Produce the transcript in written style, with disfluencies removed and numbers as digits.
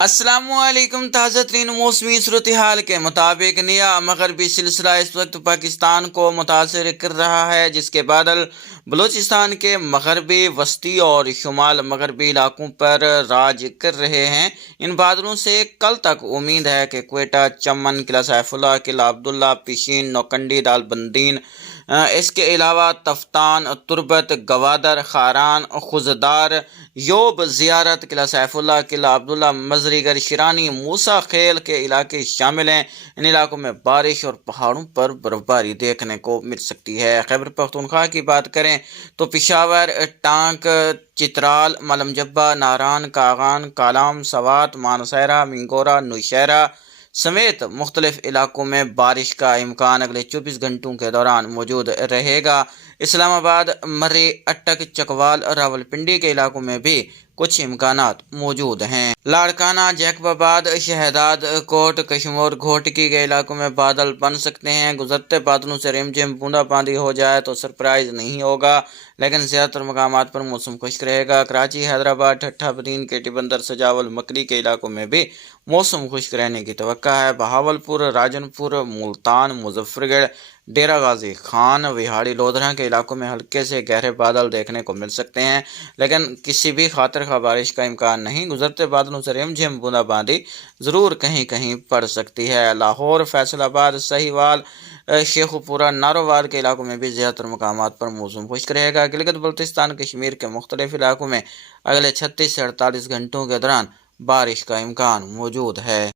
السلام علیکم تازہ ترین موسمی صورتحال کے مطابق نیا مغربی سلسلہ اس وقت پاکستان کو متاثر کر رہا ہے، جس کے بادل بلوچستان کے مغربی، وسطی اور شمال مغربی علاقوں پر راج کر رہے ہیں۔ ان بادلوں سے کل تک امید ہے کہ کوئٹہ، چمن، قلعہ سیف اللہ، قلعہ عبداللہ، پیشین، نوکنڈی، دال بندین، اس کے علاوہ تفتان، تربت، گوادر، خاران، خزدار، یوب، زیارت، قلعہ سیف اللہ، قلعہ عبداللہ، مزریگر، شیرانی، موسیٰ خیل کے علاقے شامل ہیں۔ ان علاقوں میں بارش اور پہاڑوں پر برف باری دیکھنے کو مل سکتی ہے۔ خیبر پختونخوا کی بات کریں تو پشاور، ٹانک، چترال، ملم جبہ، ناران، کاغان، کالام، سوات، مانسہرہ، منگورہ، نوشہرہ سمیت مختلف علاقوں میں بارش کا امکان اگلے 24 گھنٹوں کے دوران موجود رہے گا۔ اسلام آباد، مرے، اٹک، چکوال، راولپنڈی کے علاقوں میں بھی کچھ امکانات موجود ہیں۔ لاڑکانہ، جیکب آباد، شہداد کوٹ، کشمور، گھوٹکی کے علاقوں میں بادل بن سکتے ہیں۔ گزرتے بادلوں سے رم جھم بوندا باندی ہو جائے تو سرپرائز نہیں ہوگا، لیکن زیادہ تر مقامات پر موسم خشک رہے گا۔ کراچی، حیدرآباد، ٹھٹھہ بدین، کیٹی بندر، سجاول، مکری کے علاقوں میں بھی موسم خشک رہنے کی توقع ہے۔ بہاولپور، راجن پور، ملتان، مظفر گڑھ، ڈیرہ غازی خان، وہاڑی، لودھرا کے علاقوں میں ہلکے سے گہرے بادل دیکھنے کو مل سکتے ہیں، لیکن کسی بھی خاطر خواہ بارش کا امکان نہیں۔ گزرتے بادلوں سے رم جھم بوندا باندی ضرور کہیں کہیں پڑ سکتی ہے۔ لاہور، فیصل آباد، سہیوال، شیخوپورہ، نارووال کے علاقوں میں بھی زیادہ تر مقامات پر موسم خشک رہے گا۔ گلگت بلتستان، کشمیر کے مختلف علاقوں میں اگلے 36 سے 48 گھنٹوں کے دوران بارش کا امکان موجود ہے۔